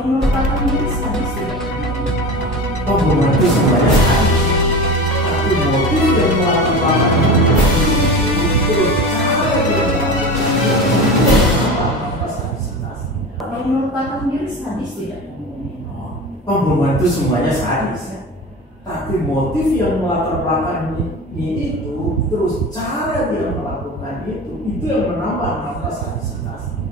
Kalau merupakan diri sadis ya. Pembunuhan itu sebenarnya sadis, tapi motif yang melakukan itu cara dia melakukan sadisitasnya. Kalau merupakan diri sadis tidak. Pembunuhan itu semuanya sadis ya. Tapi motif yang melatar belakangi itu, terus cara dia melakukan itu yang menambah nafas sadisitasnya.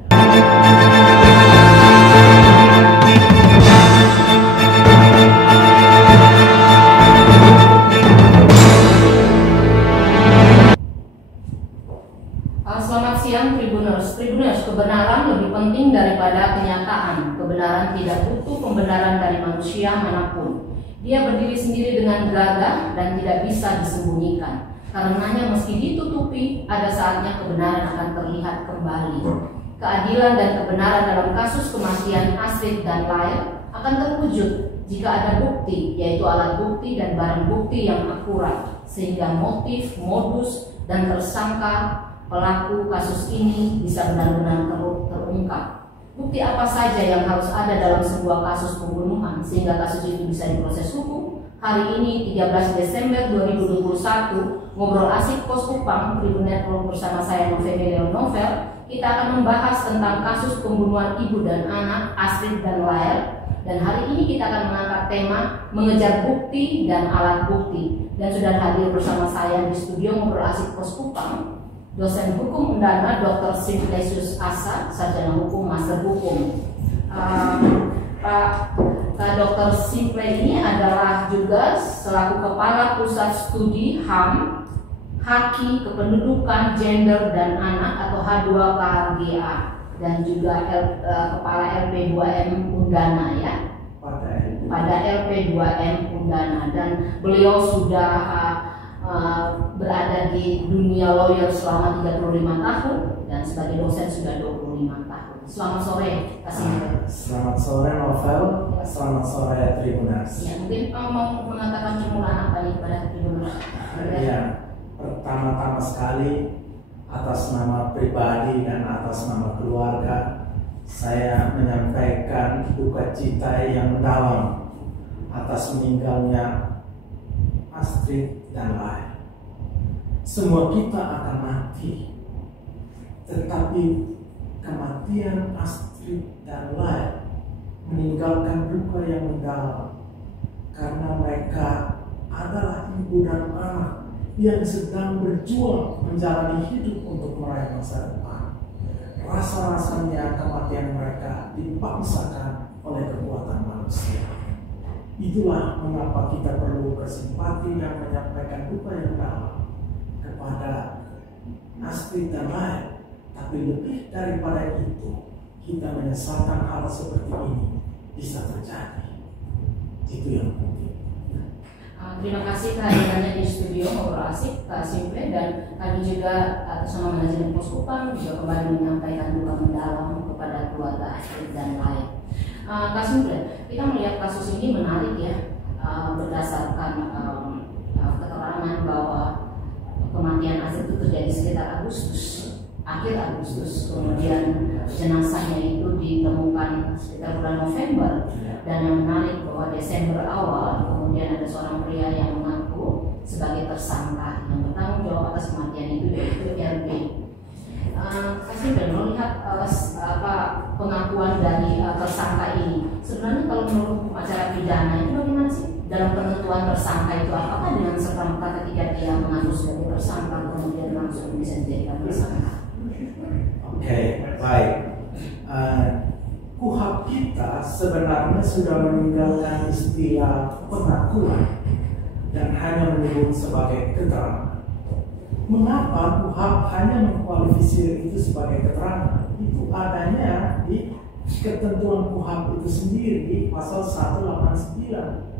Selamat siang Tribuners. Tribuners, kebenaran lebih penting daripada kenyataan. Kebenaran tidak butuh pembenaran dari manusia manapun. Dia berdiri sendiri dengan gagah dan tidak bisa disembunyikan. Karenanya meski ditutupi, ada saatnya kebenaran akan terlihat kembali. Keadilan dan kebenaran dalam kasus kematian Astrid dan Lyle akan terwujud jika ada bukti, yaitu alat bukti dan barang bukti yang akurat, sehingga motif, modus, dan tersangka pelaku kasus ini bisa benar-benar terungkap. Bukti apa saja yang harus ada dalam sebuah kasus pembunuhan sehingga kasus itu bisa diproses hukum? Hari ini 13 Desember 2021, Ngobrol Asik Pos Kupang Tribun Network bersama saya November Novel, kita akan membahas tentang kasus pembunuhan ibu dan anak Astrid dan Lyle. Dan hari ini kita akan mengangkat tema mengejar bukti dan alat bukti. Dan sudah hadir bersama saya di studio Ngobrol Asik Pos Kupang dosen hukum Undana Dr. Simplesius Asa, sarjana hukum, master hukum. Pak Dr. Simple ini adalah juga selaku kepala pusat studi HAM, Haki, Kependudukan, Gender dan Anak atau H2KGA, dan juga kepala LP2M Undana ya. Pada LP2M Undana, dan beliau sudah berada di dunia lawyer selama 35 tahun dan sebagai dosen sudah 25 tahun. Selamat sore, Kasih. Selamat sore Novel, selamat sore Tribuners. Ya, mungkin mau mengatakan permulaan apa nih kepada Tribuners? Ya, pertama-tama sekali atas nama pribadi dan atas nama keluarga, saya menyampaikan duka cita yang mendalam atas meninggalnya Astrid dan Lyle. Semua kita akan mati, tetapi kematian Astrid dan Lyle meninggalkan duka yang mendalam karena mereka adalah ibu dan anak yang sedang berjuang menjalani hidup untuk meraih masa depan. Rasa-rasanya kematian mereka dipaksakan oleh kekuatan manusia. Itulah mengapa kita perlu bersimpati dan menyampaikan duka yang dalam kepada Astrid dan Lyle. Tapi lebih daripada itu, kita menyesalkan hal seperti ini bisa terjadi. Itu yang penting. Terima kasih kehadirannya di studio Ngobrol Asik, Kak Simple, dan kami juga atas nama manajemen Pos Kupang juga kembali menyampaikan duka mendalam kepada keluarga Astrid dan Lyle. Kak Simple, kita melihat kasus ini menarik ya, berdasarkan keterangan bahwa kematian Astrid itu terjadi sekitar akhir Agustus, kemudian jenazahnya itu ditemukan sekitar bulan November, dan yang menarik bahwa Desember awal kemudian ada seorang pria yang mengaku sebagai tersangka yang bertanggung jawab atas kematian itu, yaitu RB. Kasih dan melihat pengakuan dari tersangka ini, sebenarnya kalau menurut hukum acara pidana itu bagaimana sih dalam penentuan tersangka itu? Apakah dengan serta-merta ketika dia mengaku sebagai tersangka kemudian langsung bisa dijadikan tersangka? Oke, baik. KUHP kita sebenarnya sudah meninggalkan istilah pengakuan dan hanya menyebut sebagai keterangan. Mengapa KUHP hanya mengkualifikasi itu sebagai keterangan? Itu adanya di ketentuan KUHP itu sendiri di pasal 189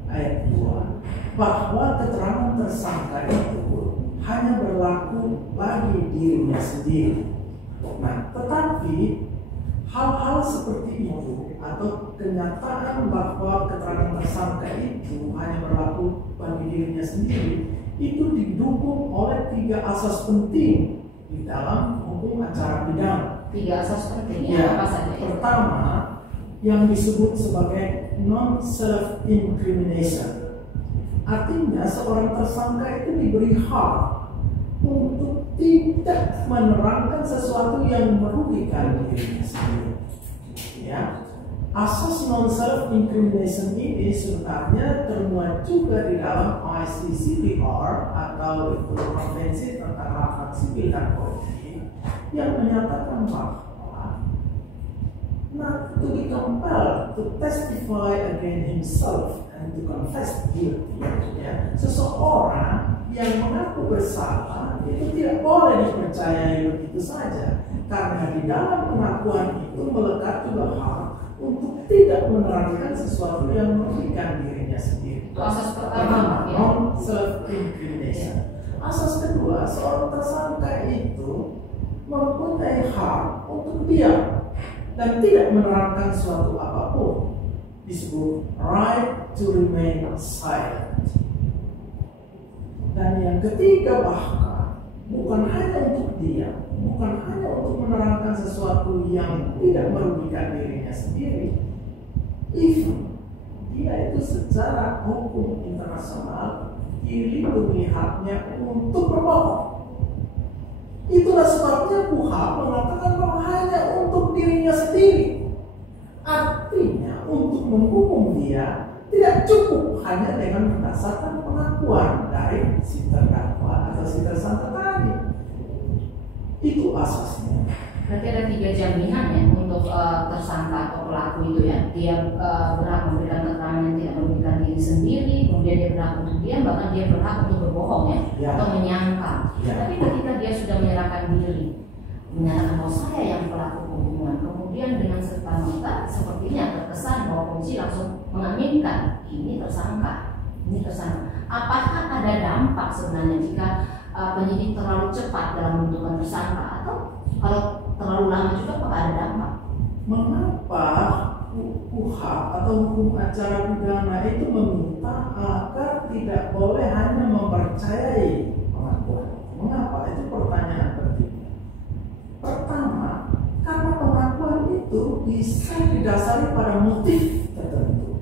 ayat 2 bahwa keterangan tersangka itu hanya berlaku bagi dirinya sendiri. Nah, tetapi hal-hal seperti itu atau kenyataan bahwa keterangan tersangka itu hanya berlaku bagi dirinya sendiri itu didukung oleh 3 asas penting di dalam hukum acara pidana. 3 asas penting ya, apa saja? Pertama, yang disebut sebagai non-self-incrimination. Artinya seorang tersangka itu diberi hak untuk tidak menerangkan sesuatu yang merugikan dirinya sendiri. Ya, asas non-self-incrimination ini sebenarnya termuat juga di dalam ICCPR atau Konvensi tentang Hak Sipil dan Politik yang menyatakan bahwa not to be compelled to testify against himself and to confess guilty. Ya, seseorang yang mengaku bersalah itu tidak boleh dipercayai begitu saja, karena di dalam pengakuan itu melekat juga hak untuk tidak menerangkan sesuatu yang merugikan dirinya sendiri. Asas pertama, non-self-incrimination. Asas kedua, seorang tersangka itu mempunyai hak untuk diam dan tidak menerangkan suatu apapun. Disebut right to remain silent. Dan yang ketiga, bahkan bukan hanya untuk diam, bukan hanya untuk menerangkan sesuatu yang tidak merugikan dirinya sendiri, even dia itu secara hukum internasional dilindungi haknya untuk berbohong. Itulah sebabnya KUHP mengatakan bahwa hanya untuk dirinya sendiri. Artinya untuk menghukum dia tidak cukup hanya dengan berdasarkan pengakuan dari si terdakwa atau si tersangka tadi. Itu asasnya. Berarti ada 3 jaminan ya untuk tersangka atau pelaku itu ya. Dia berhak memberikan keterangan yang tidak merugikan diri sendiri, kemudian dia berhak untuk diam, bahkan dia berhak untuk berbohong ya. Atau menyangka. Tapi ketika dia sudah menyerahkan diri, menyatakan bahwa saya yang pelaku pembunuhan, kemudian dengan serta-merta sepertinya terkesan bahwa polisi langsung mengaminkan ini tersangka. Apakah ada dampak sebenarnya jika penyidik terlalu cepat dalam menentukan tersangka, atau kalau terlalu lama juga apakah ada dampak? Mengapa KUHP atau hukum acara pidana itu meminta agar tidak boleh hanya mempercayai pengakuan? Mengapa? Itu pertanyaan pentingnya. Pertama, karena pengakuan itu bisa didasari pada motif tertentu.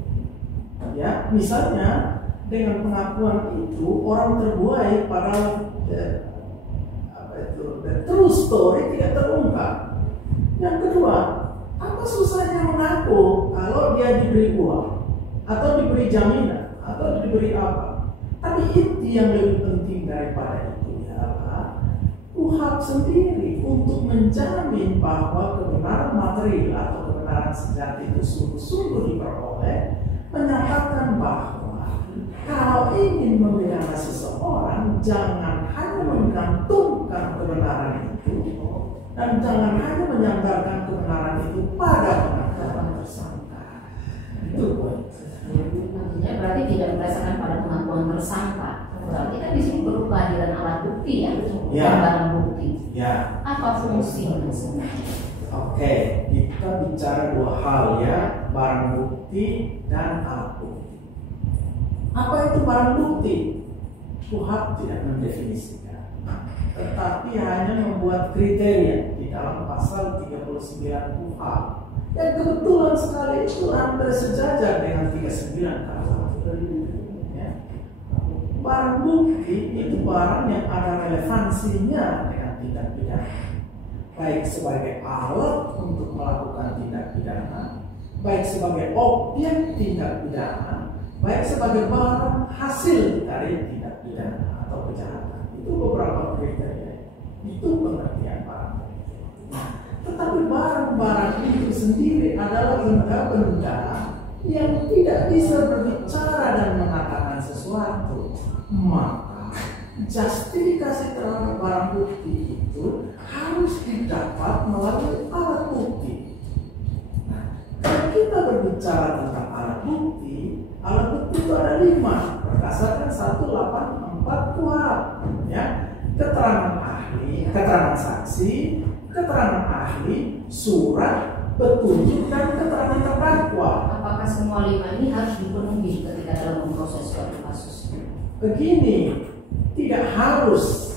Ya, misalnya dengan pengakuan itu orang terbuai pada the true story tidak terungkap. Yang kedua, apa susahnya mengaku kalau dia diberi uang atau diberi jaminan atau diberi apa? Tapi inti yang lebih penting daripada itu adalah KUHP sendiri untuk menjamin bahwa kebenaran material atau kebenaran sejati itu sungguh-sungguh diperoleh, menyatakan bahwa kalau ingin membela seseorang, jangan hanya menggantungkan kebenaran itu dan jangan hanya menyandarkan kebenaran itu pada pengakuan tersangka. Itu poin. Artinya berarti tidak berdasarkan pada pengakuan tersangka. Berarti kan di sini perlu kehadiran alat bukti ya, bukan barang bukti. Ya. Apa fungsinya sebenarnya? Oke, kita bicara 2 hal ya, barang bukti dan alat bukti. Apa itu barang bukti? KUHP tidak mendefinisikan, tetapi hanya membuat kriteria di dalam pasal 39 KUHP yang kebetulan sekali itu hampir sejajar dengan 39 KUHP. Ya. Barang bukti itu barang yang ada relevansinya dengan tindak pidana, baik sebagai alat untuk melakukan tindak pidana, baik sebagai objek tindak pidana, baik sebagai barang hasil dari tindak pidana atau kejahatan. Itu beberapa kriteria. Itu pengertian barang. Nah, tetapi barang-barang itu sendiri adalah benda-benda yang tidak bisa berbicara dan mengatakan sesuatu. Maka justifikasi terhadap barang bukti itu harus didapat melalui alat bukti. Nah, kalau kita berbicara tentang alat bukti itu ada 5 berdasarkan 184 KUHP, ya. Keterangan ahli, keterangan saksi, keterangan ahli, surat, petunjuk, dan keterangan terdakwa. Apakah semua 5 ini harus dipenuhi ketika dalam proses suatu kasus? Begini, tidak harus,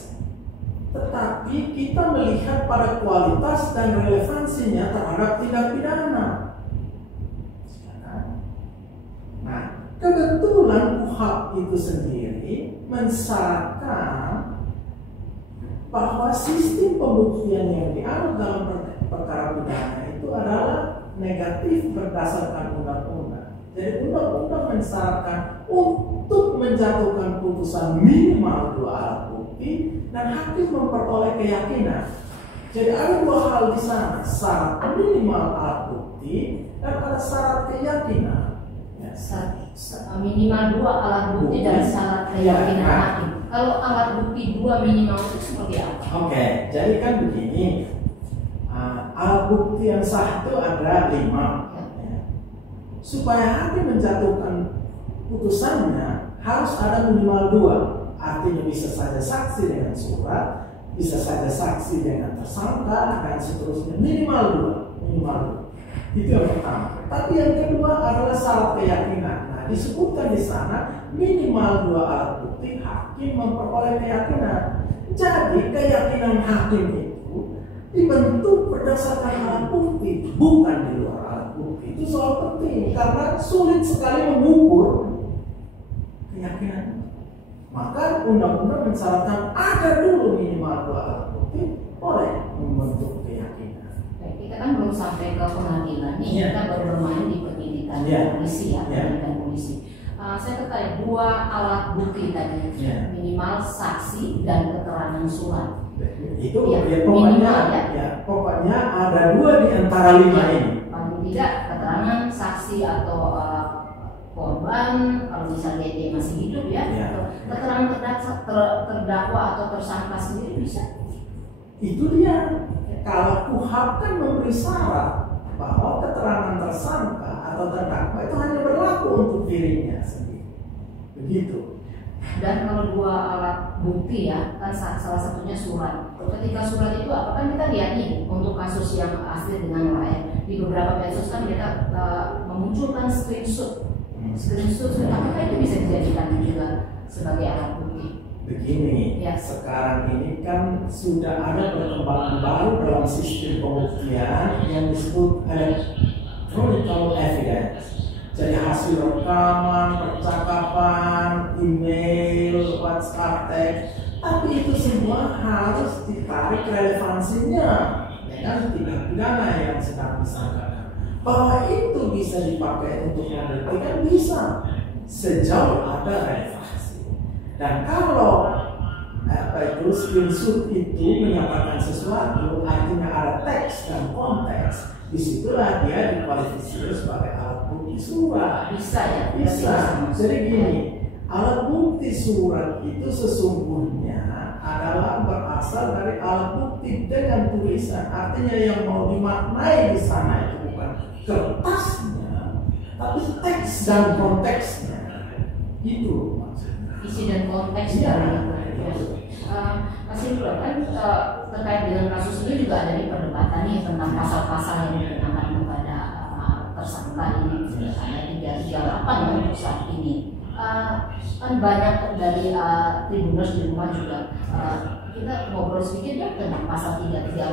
tetapi kita melihat pada kualitas dan relevansinya terhadap tindak pidana. Kebetulan KUHP itu sendiri mensyaratkan bahwa sistem pembuktian yang dianut dalam perkara pidana itu adalah negatif berdasarkan undang-undang. Jadi undang-undang mensyaratkan untuk menjatuhkan putusan minimal 2 alat bukti dan hakim memperoleh keyakinan. Jadi ada 2 hal di sana, syarat minimal alat bukti dan ada syarat keyakinan. Ya. Minimal 2 alat bukti dan syarat keyakinan hakim. Kalau alat bukti 2 minimal itu seperti apa? Oke, jadi kan begini, alat bukti yang sah itu ada 5. Supaya hakim menjatuhkan putusannya harus ada minimal 2. Artinya bisa saja saksi dengan surat, bisa saja saksi dengan tersangka, dan seterusnya. Minimal 2. Minimal 2. Itu yang pertama. Tapi yang kedua adalah syarat keyakinan. Nah, disebutkan di sana minimal 2 alat bukti, hakim memperoleh keyakinan. Jadi keyakinan hakim itu dibentuk berdasarkan alat bukti, bukan di luar alat bukti. Itu soal penting karena sulit sekali mengukur keyakinan. Maka undang-undang mensyaratkan ada dulu minimal 2 alat bukti, boleh membentuk keyakinan. Kita kan belum sampai ke pengadilan nih, kita baru bermain di penyidikan polisi ya, penyidikan polisi. Saya tertarik 2 alat bukti tadi, minimal saksi dan keterangan surat. Itu ya, pokoknya ada 2 di antara 5 ini. Paling tidak keterangan saksi atau korban, kalau misalnya dia masih hidup atau keterangan terdakwa atau tersangka sendiri bisa. Itu dia. Kalau KUHP kan memberi syarat bahwa keterangan tersangka atau terdakwa itu hanya berlaku untuk dirinya sendiri. Begitu. Dan kalau 2 alat bukti ya, kan salah satunya surat. Ketika surat itu apa kan kita lihat nih untuk kasus yang asli dengan rakyat. Di beberapa medsos kan kita memunculkan screenshot. Apakah itu bisa dijadikan juga sebagai alat bukti? Begini, sekarang ini kan sudah ada perkembangan baru dalam sistem pembuktian yang disebut electronic evidence. Jadi hasil rekaman, percakapan, email, WhatsApp, teks, tapi itu semua harus ditarik relevansinya dengan tindak pidana yang sedang disangkakan. Bahwa itu bisa dipakai untuk membuktikan bisa sejauh ada relevansi. Dan kalau screenshot itu menyatakan sesuatu, artinya ada teks dan konteks, disitulah dia dikualifikasi sebagai alat bukti surat. Bisa ya? Bisa. Jadi gini, alat bukti surat itu sesungguhnya adalah berasal dari alat bukti dengan tulisan. Artinya yang mau dimaknai di sana itu bukan kertasnya, tapi teks dan konteksnya. Itu maksudnya. Isi dan konteks masih juga kan terkait dengan kasus ini juga ada di perdebatan nih tentang pasal-pasal yang dikenakan kepada tersangka ini. Ada 338 untuk saat ini. Kan banyak dari tribuners di rumah juga kita ngobrol sedikit ya tentang pasal 338,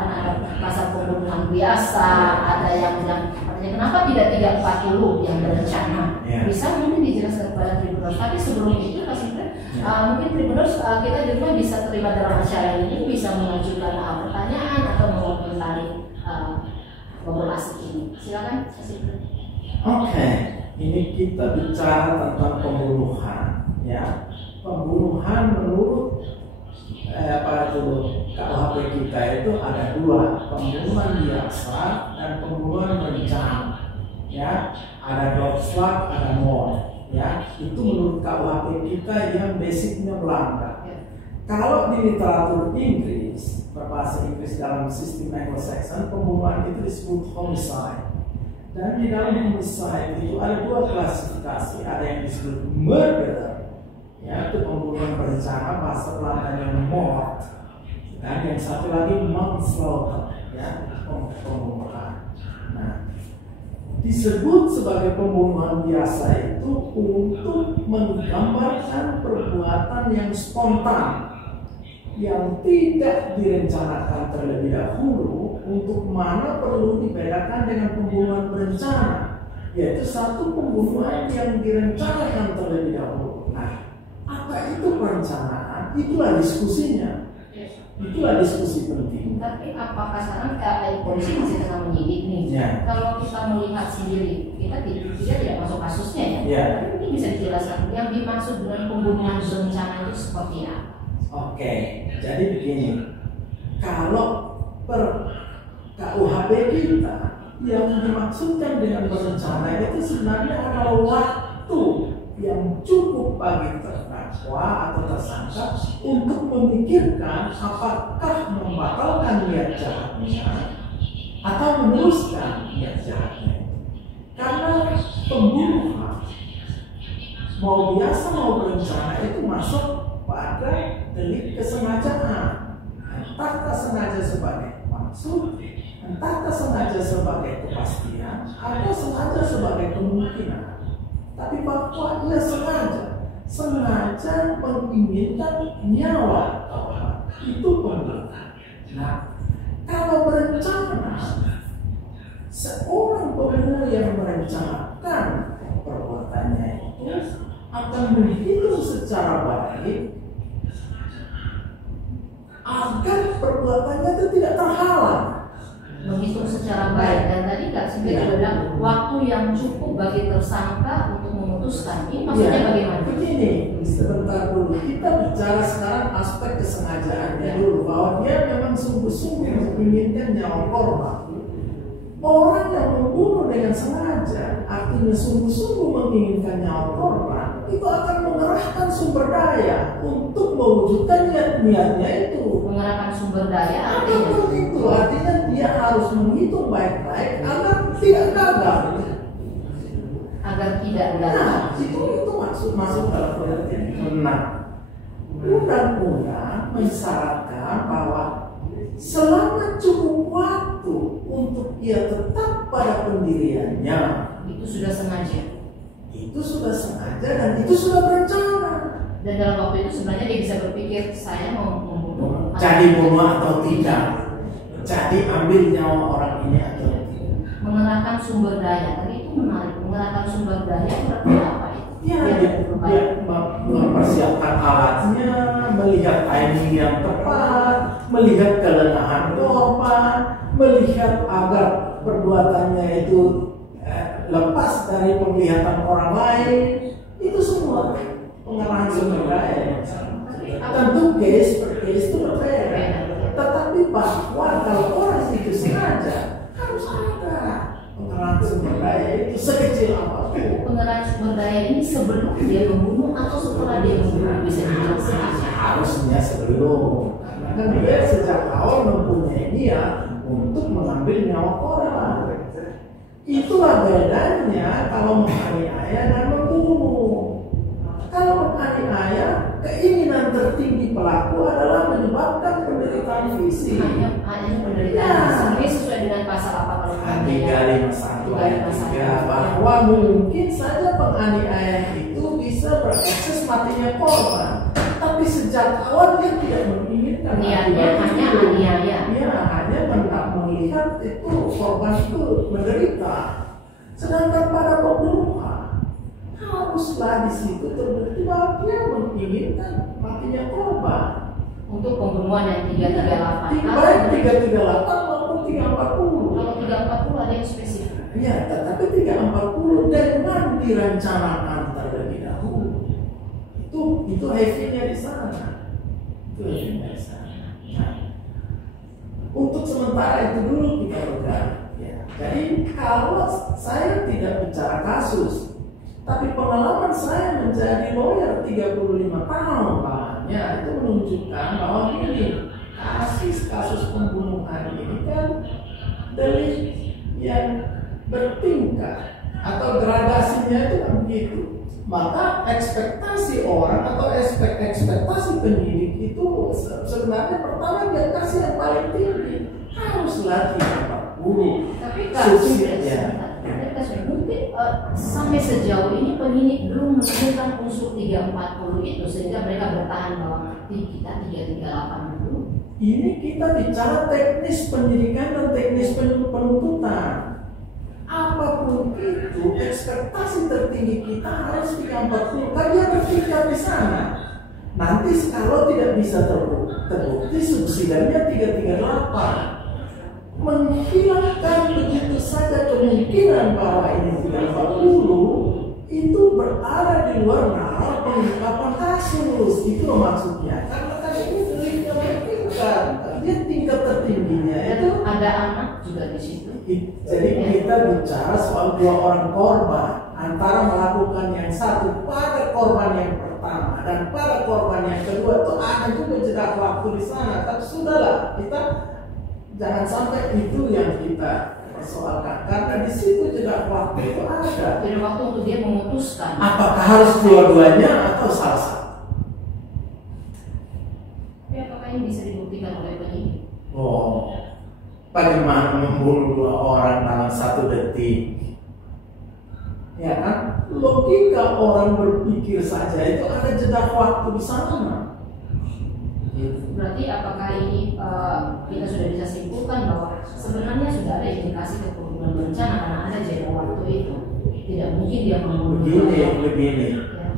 kan ada pasal pembunuhan biasa, ada yang bilang katanya kenapa tidak 340 yang berencana. Bisa mungkin dijelaskan kepada tribuners. Tapi sebelum itu Mas Indra, mungkin tribuners kita di rumah bisa terlibat dalam acara ini, bisa mengajukan pertanyaan atau mengomentari ngobrol asik ini. Silakan Mas Indra. Oke, ini kita bicara tentang pembunuhan, ya. Pembunuhan menurut KUHP kita itu ada 2, pembunuhan biasa dan pembunuhan berencana. Ya, ada doodslag, ada moord. Ya, itu menurut KUHP kita yang basicnya Belanda. Kalau di literatur Inggris, berbahasa Inggris dalam sistem Anglo-Saxon, pembunuhan itu disebut homicide. Dan di dalam homicide itu ada 2 klasifikasi, ada yang disebut murder, ya, itu pembunuhan berencana, bahasa Belandanya moord. Dan yang satu lagi manslaughter, ya, pembunuhan. Nah, disebut sebagai pembunuhan biasa itu untuk menggambarkan perbuatan yang spontan, yang tidak direncanakan terlebih dahulu, untuk mana perlu dibedakan dengan pembunuhan berencana. yaitu satu pembunuhan yang direncanakan terlebih dahulu. Nah, apa itu perencanaan? Itulah diskusinya. Itulah diskusi penting. Tapi apakah sekarang polisi masih tengah menyidik nih? Ya. Kalau kita melihat sendiri, kita tidak masuk kasusnya ya. Ya. Tapi mungkin bisa dijelaskan yang dimaksud dengan pembunuhan berencana itu seperti apa? Oke, jadi begini. Kalau per KUHP kita yang dimaksudkan dengan berencana itu sebenarnya adalah waktu yang cukup bagi terdakwa atau tersangka untuk memikirkan apakah membatalkan niat jahatnya atau meneruskan niat jahatnya. Karena pembunuhan mau biasa mau berencana itu masuk pada delik kesengajaan, entah sengaja sebagai maksud, entah sengaja sebagai kepastian, atau sengaja sebagai kemungkinan. Tapi bahwa ia sengaja menginginkan nyawa korban, itu pembunuhan. Nah, kalau berencana, seorang pembunuh yang merencanakan perbuatannya itu akan menghitung secara baik agar perbuatannya itu tidak terhalang. Menghitung secara baik, dan tadi Kak Sinta juga bilang waktu yang cukup bagi tersangka untuk memutuskan. Ini maksudnya bagaimana? Begini, sebentar dulu kita bicara sekarang aspek kesengajaannya dulu, bahwa dia memang sungguh-sungguh menginginkan nyawa korban. Orang yang membunuh dengan sengaja, artinya sungguh-sungguh menginginkan nyawa korban, itu akan mengerahkan sumber daya untuk mewujudkan niat-niatnya itu. Mengerahkan sumber daya Apapun itu, artinya dia harus menghitung baik-baik agar tidak gagal. Agar tidak gagal. Nah, itu masuk dalam pengertian. Nah, undang-undang mensyaratkan bahwa selama cukup waktu untuk ia tetap pada pendiriannya, itu sudah sengaja. Itu sudah sengaja dan itu sudah berencana. Dan dalam waktu itu sebenarnya dia bisa berpikir, saya mau membunuh. Jadi bunuh atau tidak? Jadi ambil nyawa orang ini atau tidak? Mengerahkan sumber daya. Tadi itu menarik. Mengerahkan sumber daya berarti apa itu? Ya, dia mempersiapkan alatnya, melihat timing yang tepat, melihat kelenahan korban, melihat agar perbuatannya itu lepas dari penglihatan orang lain. Itu semua pengerahan sumber daya. Tentu case per case itu berbeda. Tetapi bahwa kalau orang itu sengaja, harus ada pengerahan sumber daya itu sekecil apapun. Pengerahan sumber daya ini sebelum dia membunuh atau setelah dia membunuh, bisa dijelaskan? Harusnya sebelum. Karena kan dia sejak awal mempunyai niat untuk mengambil nyawa korban. Itulah bedanya kalau menganiaya dan membunuh. Kalau menganiaya, keinginan tertinggi pelaku adalah menyebabkan penderitaan fisik. Hanya penderitaan fisik. Ini sesuai dengan pasal apa kalau menganiaya? 351 bahwa mungkin saja penganiayaan itu bisa berekses matinya korban, tapi sejak awal dia tidak menginginkan. Niatnya hanya aniaya. Dia hanya melihat itu korban itu menderita. Sedangkan pada pembunuhan haruslah di situ terbukti bahwa dia menginginkan matinya korban. Untuk pembunuhan yang 338. Baik 338 maupun 340. Kalau 340 ada yang spesifik. Ya, tetapi 340 dengan direncanakan terlebih dahulu. Itu heavy-nya di sana. Itu heavy-nya di sana. Nah, untuk sementara itu dulu kita pegang. Ya. Jadi kalau saya tidak bicara kasus, tapi pengalaman saya menjadi lawyer 35 tahun lamanya itu menunjukkan bahwa ini kasus pembunuhan ini kan delik yang bertingkat atau gradasinya itu kan begitu. Maka ekspektasi orang atau ekspektasi penyidik itu sebenarnya pertama dia kasih yang paling tinggi, haruslah 340. Tapi mungkin sampai sejauh ini penyidik belum menemukan unsur 340 itu sehingga mereka bertahan bahwa kita 338 dulu. Ini kita bicara teknis penyidikan dan teknis penuntutan. apapun itu, ekspektasi tertinggi kita harus 340. Kan dia berpikir di sana. Nanti kalau tidak bisa terbukti subsidinya 338, menghilangkan begitu saja kemungkinan bahwa ini 340 itu berada di luar nalar pengungkapan kasus. Itu maksudnya. Karena tadi ini deliknya bertingkat, dia tingkat tertingginya itu ada anak juga di situ. Jadi kita bicara soal dua orang korban, antara melakukan yang satu pada korban yang pertama dan pada korban yang kedua, itu ada juga jeda waktu di sana. Tapi sudahlah, kita jangan sampai itu yang kita persoalkan, karena di situ jeda waktu itu ada. Jeda waktu untuk dia memutuskan. Apakah harus dua-duanya atau salah satu? Ya, apakah ini bisa dibuktikan oleh penyidik? Oh, bagaimana membunuh dua orang dalam 1 detik? Ya kan? Logika orang berpikir saja itu ada jeda waktu di sana. Berarti apakah ini kita sudah bisa simpulkan bahwa sebenarnya sudah ada indikasi pembunuhan berencana karena ada jeda waktu itu? Tidak mungkin dia membunuh. Begini. Ya.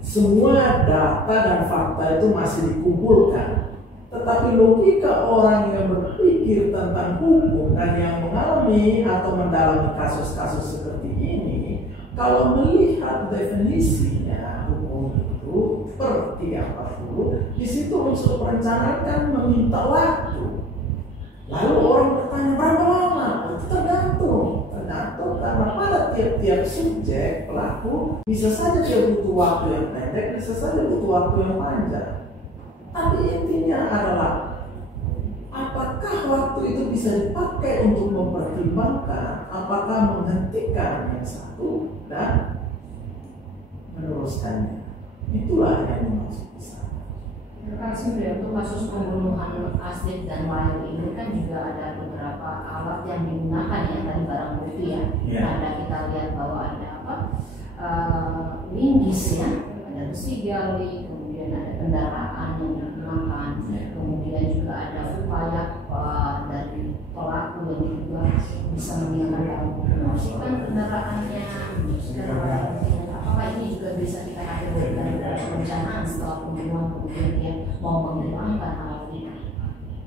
Semua data dan fakta itu masih dikumpulkan. Tetapi logika orang yang berpikir tentang hukum dan yang mengalami atau mendalami kasus-kasus seperti ini, kalau melihat definisinya hukum itu per 340, di situ unsur perencanaan meminta waktu. Lalu orang bertanya berapa lama? Itu tergantung karena pada tiap-tiap subjek pelaku bisa saja dia butuh waktu yang pendek, bisa saja butuh waktu yang panjang. Tapi intinya adalah apakah waktu itu bisa dipakai untuk mempertimbangkan apakah menghentikan yang satu dan meneruskannya. Itulah yang dimaksud di sana. Terima kasih. Untuk kasus pembunuhan Asdip dan Wael ini kan juga ada beberapa alat yang digunakan ya, tadi barang bukti ya. Ada kita lihat bahwa ada linggis ya, ada besi gali, kemudian ada kendaraan yang digunakan, kemudian juga ada upaya dari pelaku yang juga bisa mengingatkan membersihkan kendaraannya, apakah ini juga bisa kita kategorikan dalam perencanaan setelah pembunuhan kemudian dia mau menghilangkan hal ini?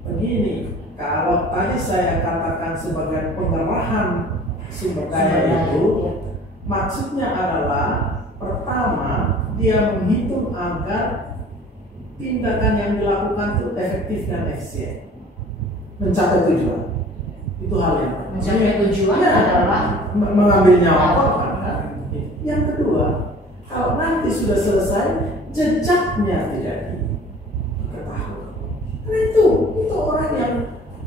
Begini, kalau tadi saya katakan sebagai pengerahan sumber daya itu, maksudnya adalah pertama dia menghitung agar tindakan yang dilakukan itu efektif dan efisien, mencapai tujuan. Itu hal yang mencapai tujuan adalah mengambil nyawa korban. Yang kedua, kalau nanti sudah selesai, jejaknya tidak diketahui. Karena itu orang yang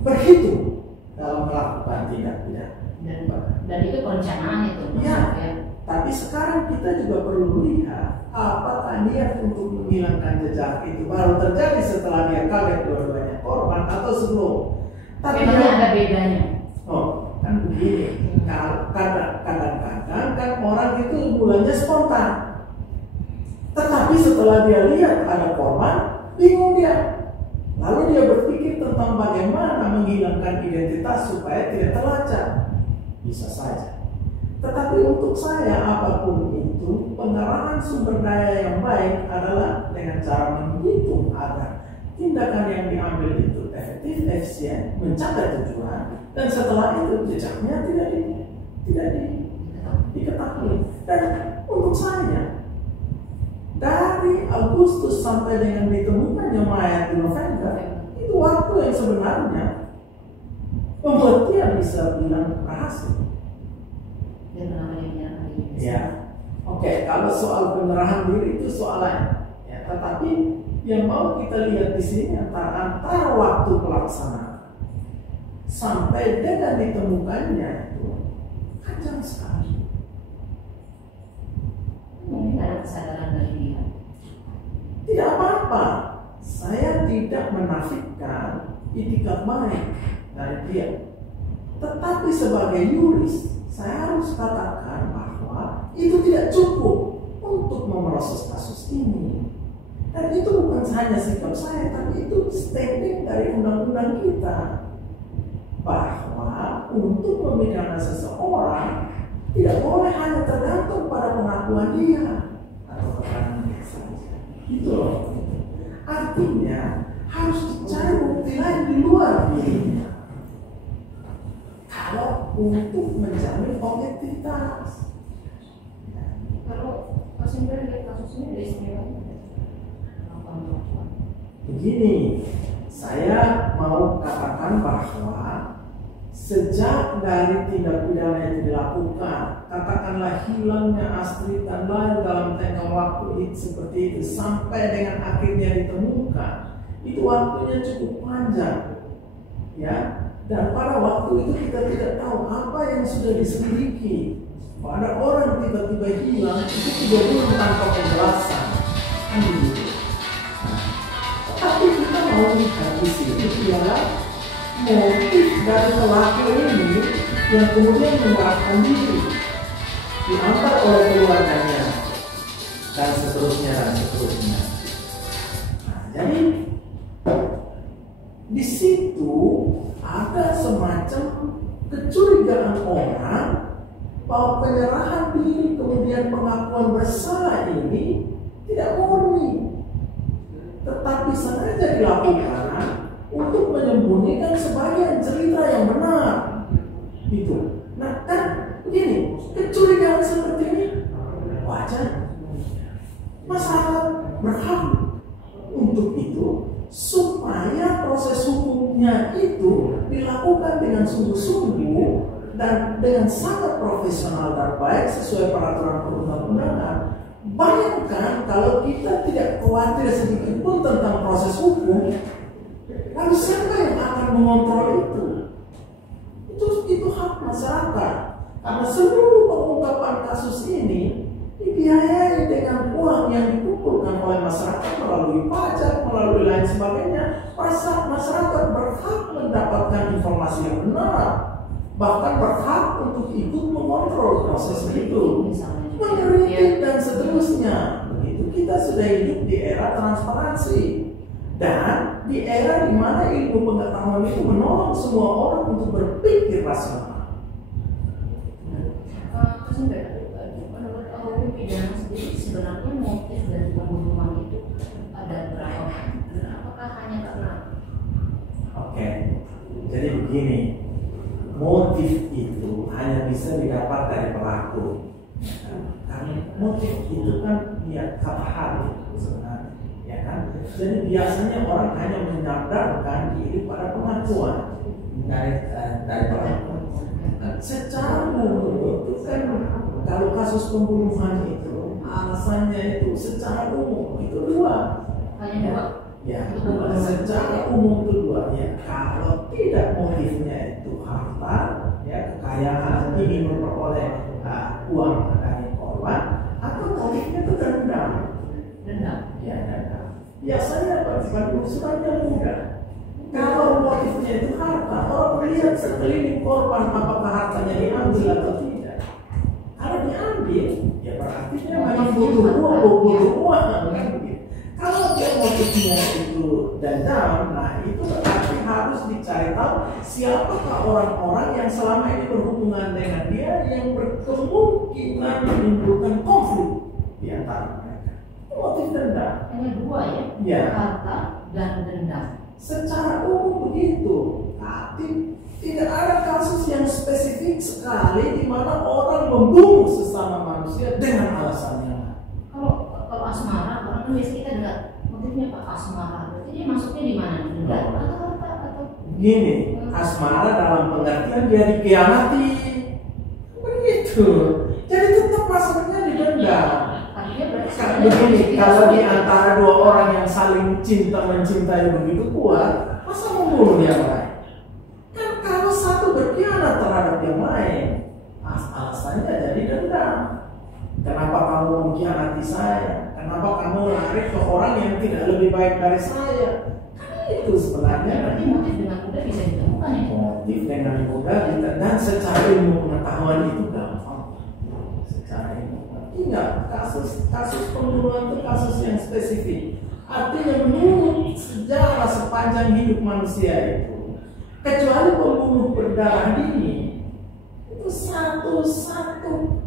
berhitung dalam melakukan tindak pidana. Dan itu perencanaan itu. Ya. Tapi sekarang kita juga perlu lihat apakah niat untuk menghilangkan jejak itu baru terjadi setelah dia kaget dua-duanya korban atau sebelum. Tapi ada bedanya. Oh, kan begini. Kadang-kadang kan orang itu mulanya spontan. Tetapi setelah dia lihat ada korban, bingung dia. Lalu dia berpikir tentang bagaimana menghilangkan identitas supaya tidak terlacak. Bisa saja. Tetapi untuk saya apapun itu, pengerahan sumber daya yang baik adalah dengan cara menghitung agar tindakan yang diambil itu efektif, efisien, mencapai tujuan, dan setelah itu jejaknya tidak diketahui. Dan untuk saya, dari Agustus sampai dengan ditemukannya mayat di November, itu waktu yang sebenarnya membuat dia bisa bilang berhasil. Ya, oke. Kalau soal penyerahan diri itu soal lain. Ya, tetapi yang mau kita lihat di sini antara waktu pelaksanaan sampai dengan ditemukannya itu panjang sekali. Mungkin ada kesadaran dari dia. Tidak apa-apa. Saya tidak menafikan itikat baik dari dia. Tetapi sebagai yuris, saya harus katakan bahwa itu tidak cukup untuk memproses kasus ini. Dan itu bukan hanya sikap saya, tapi itu standing dari undang-undang kita. bahwa untuk memidana seseorang tidak boleh hanya tergantung pada pengakuan dia atau keterangan dia saja. Gitu loh. Artinya harus dicari bukti lain di luar dirinya. Kalau untuk menjamin objektivitas. Kalau Pak Sindra lihat kasusnya ada istimewa. Begini, saya mau katakan bahwa sejak dari tindak pidana itu dilakukan, katakanlah hilangnya Astrid dan lain dalam tenggang waktu seperti itu sampai dengan akhirnya ditemukan, itu waktunya cukup panjang, ya. Dan pada waktu itu kita tidak tahu apa yang sudah diselidiki. Pada orang tiba-tiba hilang itu kejadian tanpa penjelasan, kan begitu. Tapi kita mau lihat di sini ialah motif dari pelaku ini yang kemudian menyerahkan diri, diantar oleh keluarganya dan seterusnya dan seterusnya. Nah, jadi di situ ada semacam kecurigaan orang bahwa penyerahan diri kemudian pengakuan bersalah ini tidak murni, tetapi sengaja dilakukan untuk menyembunyikan sebagian cerita yang benar. Itu. Nah, kan begini, kecurigaan seperti ini wajar. Masyarakat berhak untuk itu supaya proses hukumnya itu dilakukan dengan sungguh-sungguh dan dengan sangat profesional dan baik sesuai peraturan perundang-undangan. Bayangkan kalau kita tidak khawatir sedikit pun tentang proses hukum, lalu siapa yang akan mengontrol itu? Itu hak masyarakat. Karena seluruh pengungkapan kasus ini dibiayai dengan uang yang dikumpulkan oleh masyarakat melalui pajak, melalui lain sebagainya. Masyarakat berhak mendapatkan informasi yang benar, bahkan berhak untuk ikut mengontrol proses itu, mengkritik dan seterusnya. Begitu kita sudah hidup di era transparansi dan di era di mana ilmu pengetahuan itu menolong semua orang untuk berpikir rasional. Menurut hukum pidana sendiri sebenarnya motif dari pembunuhan itu ada berapa? Apakah hanya karena? Oke, jadi begini, motif itu hanya bisa didapat dari pelaku. Karena motif itu kan niat hati sebenarnya, ya kan? Jadi biasanya orang hanya menyadarkan diri pada pengakuan dari pelaku. Secara umum itu kan kalau kasus pembunuhan itu alasannya itu secara umum itu dua. Hanya dua. Ya, secara umum itu dua. Ya, kalau tidak motifnya itu harta, ya kekayaan ingin memperoleh uang dari korban, atau motifnya itu dendam. Ya, dendam. Biasanya bagi usulannya mudah. Kalau motifnya itu harta, orang melihat sekeliling korban apakah hartanya diambil atau tidak. Kalau diambil, ya berarti dia memang butuh uang. Kalau dia motifnya itu dendam, nah itu berarti harus dicari tahu siapakah orang-orang yang selama ini berhubungan dengan dia yang berkemungkinan menimbulkan konflik di antara mereka. Motif dendam. Hanya dua ya? Harta dan dendam. Secara umum begitu, tapi tidak ada kasus yang spesifik sekali di mana orang membunuh sesama manusia dengan alasan yang lain. Kalau asmara, orang kan biasa kita dengar motifnya Pak asmara. Jadi masuknya di mana? Dendam atau? Gini, asmara dalam pengertian dia dikhianati, begitu. Jadi tetap masuknya di dendam. Begini, kalau di antara dua orang yang saling mencintai begitu kuat, masa membunuh yang lain? Kan kalau satu berkhianat terhadap yang lain, alasannya jadi dendam. Kenapa kamu mengkhianati saya? Kenapa kamu lari ke orang yang tidak lebih baik dari saya? Kan itu sebenarnya. Berarti motif dengan mudah bisa ditemukan ya? Motif dengan mudah dan secara ilmu pengetahuan itu gampang. Secara ilmu. Ingat, kasus pembunuhan itu kasus yang spesifik. Artinya menurut sejarah sepanjang hidup manusia itu, Kecuali pembunuh berdarah ini, itu satu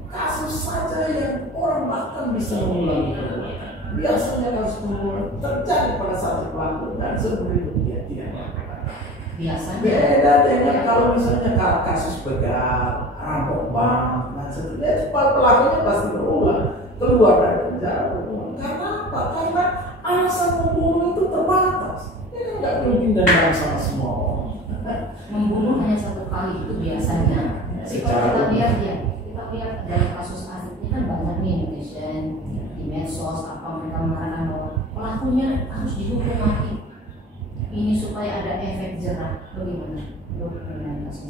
kasus saja yang orang bahkan bisa mengulangi perbuatan. Biasanya kasus pembunuhan terjadi pada satu pelaku dan seumur hidup dia tidak melakukan. Biasanya. Beda dengan kalau misalnya kasus begal, rampok bank, dan seterusnya, pelakunya pasti berulang keluar dari penjara berulang. Karena apa? Karena alasan membunuh itu terbatas. Ini nggak mungkin dendam sama semua orang. Membunuh hanya satu kali itu biasanya. Tapi kalau kita lihat dari kasus aslinya kan banyak nih netizen di medsos apa mereka mengatakan bahwa pelakunya harus dihukum mati. Ini supaya ada efek jerah. Bagaimana?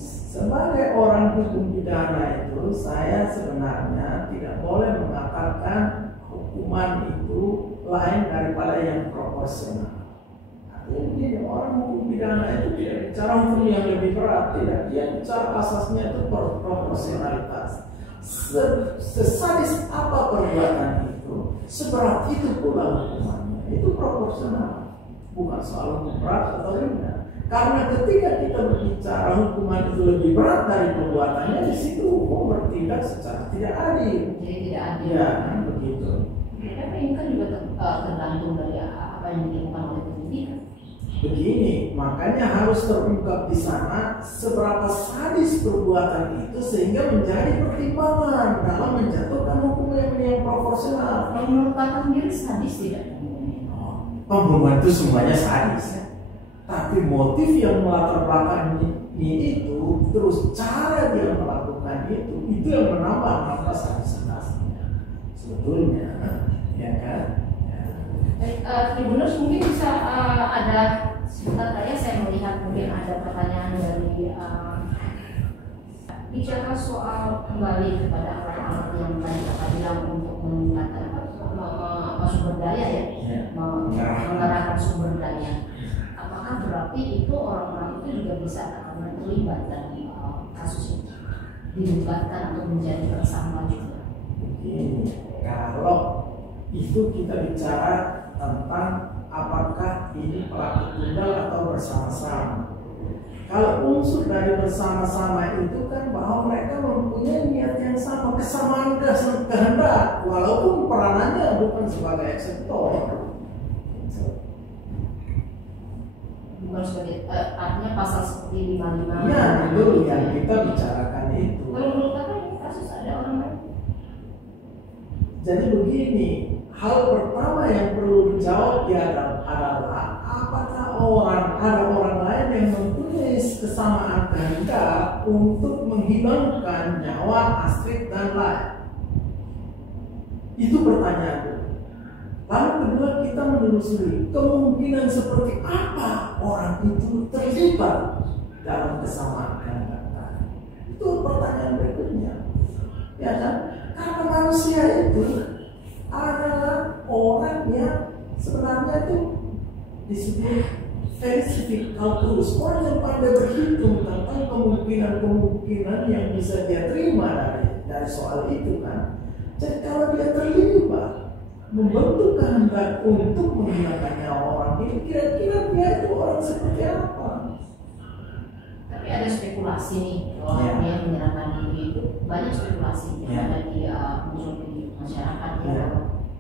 Sebagai orang hukum pidana itu, saya sebenarnya tidak boleh mengatakan hukuman itu lain daripada yang proporsional. Jadi orang hukum pidana itu tidak bicara hukum yang lebih berat, tidak. Dia bicara asasnya itu proporsionalitas. Sesadis apa perbuatan itu, seberat itu pula hukumannya. Itu proporsional, bukan soal hukum berat atau ringan. Karena ketika kita berbicara hukuman itu lebih berat dari perbuatannya, di situ hukum bertindak secara tidak adil. Jadi tidak adil. Ya, begitu. Tapi ini kan juga tergantung dari apa yang dilakukan oleh penyidik. Begini, makanya harus terungkap di sana seberapa sadis perbuatan itu sehingga menjadi pertimbangan dalam menjatuhkan hukum yang proporsional. Menurut Bapak sendiri sadis tidak? Pembunuhan itu semuanya sadis, ya. Tapi motif yang melatar belakang ini itu, terus cara dia melakukan itu yang menambah sadisitasnya. Sebetulnya, ya kan? Tribuners mungkin bisa ada sebentar saja saya melihat mungkin ada pertanyaan dari bicara soal kembali kepada alat-alat yang tadi Bapak bilang untuk meningkatkan sumber daya ya, mengarahkan sumber daya. Apakah berarti itu orang-orang itu juga bisa akan terlibat dalam kasus ini, dilibatkan atau menjadi tersangka juga? Kalau itu kita bicara tentang apakah ini pelaku tunggal atau bersama-sama. Kalau unsur dari bersama-sama itu kan bahwa mereka mempunyai niat yang sama, kesamaan kehendak, walaupun peranannya bukan sebagai eksekutor. Bukan sebagai artinya pasal seperti 55. Ya, itu yang kita bicarakan itu. Kalau menurut Bapak ini kasus ada orang lain? Jadi begini, hal pertama yang perlu dijawab adalah apakah ada orang lain yang mempunyai kesamaan kehendak untuk menghilangkan nyawa Astrid dan Lai. Itu pertanyaan. Lalu kedua kita menelusuri kemungkinan seperti apa orang itu terlibat dalam kesamaan kehendak. Itu pertanyaan berikutnya. Ya kan? Karena manusia itu adalah orang yang sebenarnya itu disebut scientific calculus, orang yang pandai berhitung tentang kemungkinan yang bisa dia terima dari soal itu kan. Jadi kalau dia terlibat membentuk kehendak untuk menghilangkan nyawa orang ini, kira-kira dia itu orang seperti apa? Tapi ada spekulasi nih, kalau dia menyerahkan diri itu banyak spekulasi yang ada di muncul di masyarakat ya.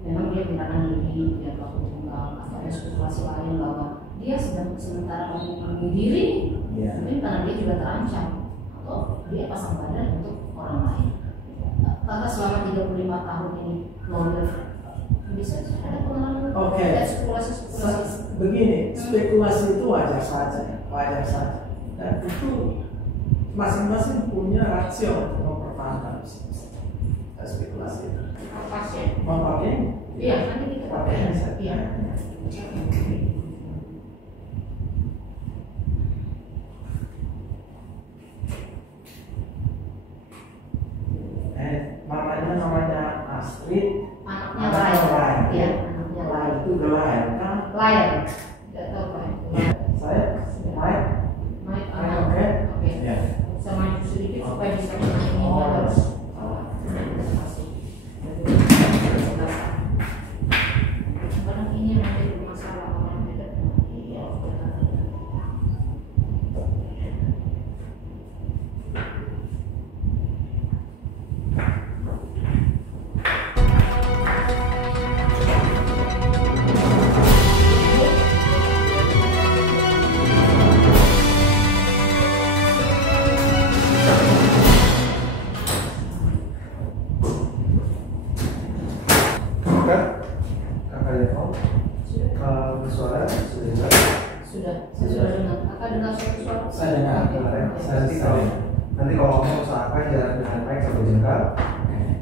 Memang dia menyerahkan diri, dia pelaku tunggal, atau ada spekulasi lain bahwa dia sementara membunuh diri, mungkin karena dia juga terancam atau dia pasang badan untuk orang lain. Kakak selama 35 tahun ini lawyer, bisa ada pengalaman? Ada spekulasi. Begini, spekulasi itu wajar saja. Dan itu masing-masing punya rasio untuk mempertahankan spekulasi itu. Memakai? Iya, nanti kita pakai. Iya. Namanya Astrid. Anaknya Lai. Iya, anaknya Lai. Itu udah lahir kan? Lahir. Tidak tahu Pak. Saya Lai. Oke. Ya. Sama sedikit supaya bisa mengingat harus. Karena ini yang menjadi masalah orang tidak. dengar? Kakak Yoko? Suara sudah dengar? Sudah, saya sudah dengar. Kakak dengar suara? Saya dengar. Nanti kalau ngomong usahakan jalan dengan baik sampai jengkal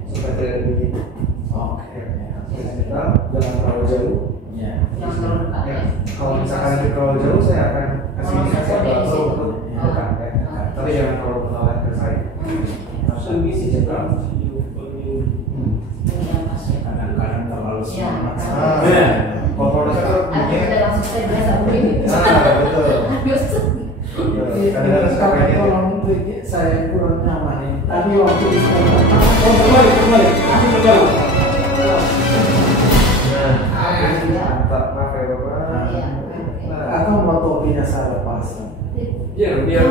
supaya tidak begitu. Oke. Jengkal, jangan terlalu jauh. Ya. Yang terlalu dekat Ya, ya. kalau misalkan itu terlalu jauh, saya akan kasih Oh, indikasi kode di atau situ. untuk dekat ya. Tapi jangan terlalu menolak ke saya. Langsung isi jengkal. Ini yang pas ya. Kadang-kadang terlalu semangat. Ya. Kalau produser tuh Ada bunyinya. langsung saya biasa begini. Betul. Kadang-kadang suka kayak gitu. Kalau saya kurang nyaman nih. Tadi waktu itu kembali. Mantap, maaf ya Bapak. Iya. Atau mau topinya saya lepas. Biar